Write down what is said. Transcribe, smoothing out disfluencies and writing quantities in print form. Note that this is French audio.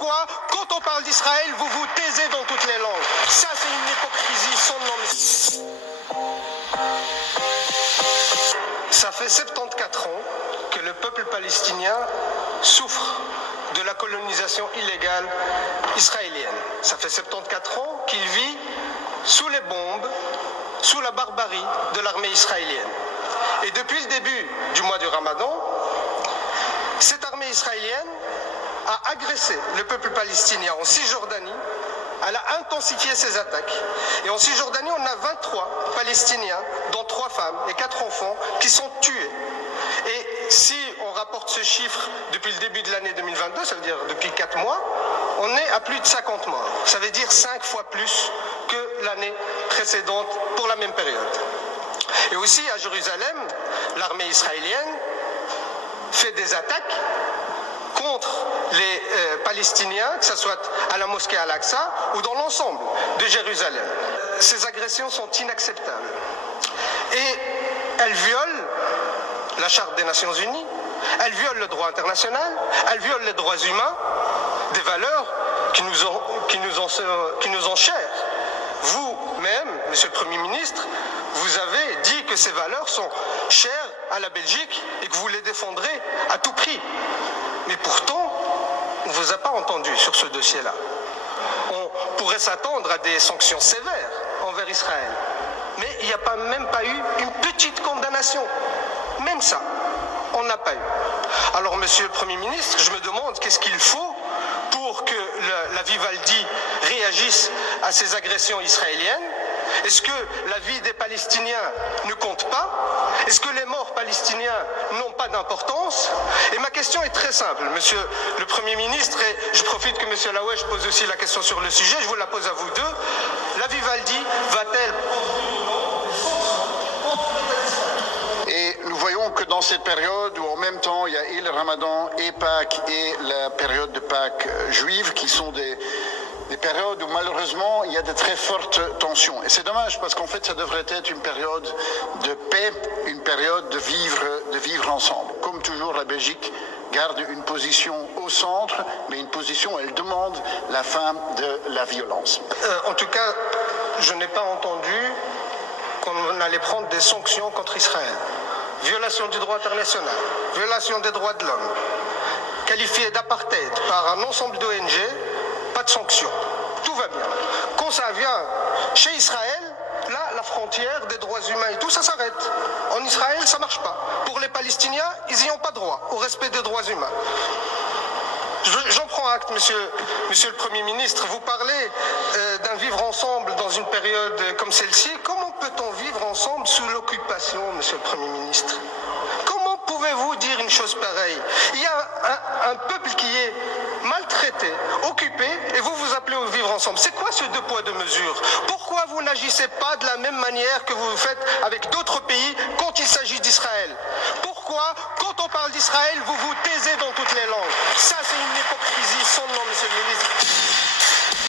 Pourquoi, quand on parle d'Israël, vous vous taisez dans toutes les langues? Ça, c'est une hypocrisie sans nom. Ça fait 74 ans que le peuple palestinien souffre de la colonisation illégale israélienne. Ça fait 74 ans qu'il vit sous les bombes, sous la barbarie de l'armée israélienne. Et depuis le début du mois du Ramadan, cette armée israélienne a agressé le peuple palestinien en Cisjordanie. Elle a intensifié ses attaques. Et en Cisjordanie, on a 23 Palestiniens, dont 3 femmes et 4 enfants, qui sont tués. Et si on rapporte ce chiffre depuis le début de l'année 2022, ça veut dire depuis 4 mois, on est à plus de 50 morts. Ça veut dire 5 fois plus que l'année précédente pour la même période. Et aussi à Jérusalem, l'armée israélienne fait des attaques contre les Palestiniens, que ce soit à la mosquée Al-Aqsa ou dans l'ensemble de Jérusalem. Ces agressions sont inacceptables. Et elles violent la Charte des Nations Unies, elles violent le droit international, elles violent les droits humains, des valeurs qui nous ont chères. Vous-même, Monsieur le Premier ministre, vous avez dit que ces valeurs sont chères à la Belgique et que vous les défendrez à tout prix. Mais pourtant, on ne vous a pas entendu sur ce dossier-là. On pourrait s'attendre à des sanctions sévères envers Israël. Mais il n'y a même pas eu une petite condamnation. Même ça, on n'a pas eu. Alors, Monsieur le Premier ministre, je me demande qu'est-ce qu'il faut pour que la Vivaldi réagisse à ces agressions israéliennes. Est-ce que la vie des Palestiniens ne compte pas? Est-ce que les morts palestiniens n'ont pas d'importance? Et ma question est très simple, Monsieur le Premier ministre, et je profite que Monsieur Laoueche pose aussi la question sur le sujet, je vous la pose à vous deux. La Vivaldi va-t-elle... Et nous voyons que dans cette période où en même temps il y a et le Ramadan et Pâques et la période de Pâques juive qui sont des périodes où malheureusement il y a de très fortes tensions. Et c'est dommage parce qu'en fait ça devrait être une période de paix, une période de vivre ensemble. Comme toujours, la Belgique garde une position au centre, mais une position, elle demande la fin de la violence. En tout cas, je n'ai pas entendu qu'on allait prendre des sanctions contre Israël. Violation du droit international, violation des droits de l'homme, qualifié d'apartheid par un ensemble d'ONG, pas de sanctions. Tout va bien. Quand ça vient chez Israël, là, la frontière des droits humains et tout, ça s'arrête. En Israël, ça ne marche pas. Pour les Palestiniens, ils n'y ont pas droit au respect des droits humains. J'en prends acte, monsieur le Premier ministre. Vous parlez d'un vivre ensemble dans une période comme celle-ci. Comment peut-on vivre ensemble sous l'occupation, Monsieur le Premier ministre? Comment pouvez-vous dire une chose pareille? Il y a un peuple qui est maltraité, occupé, et vous vous appelez au vivre ensemble. C'est quoi ce 2 poids 2 mesures? Pourquoi vous n'agissez pas de la même manière que vous faites avec d'autres pays quand il s'agit d'Israël? Pourquoi, quand on parle d'Israël, vous vous taisez dans toutes les langues? Ça, c'est une hypocrisie sans nom, Monsieur le ministre.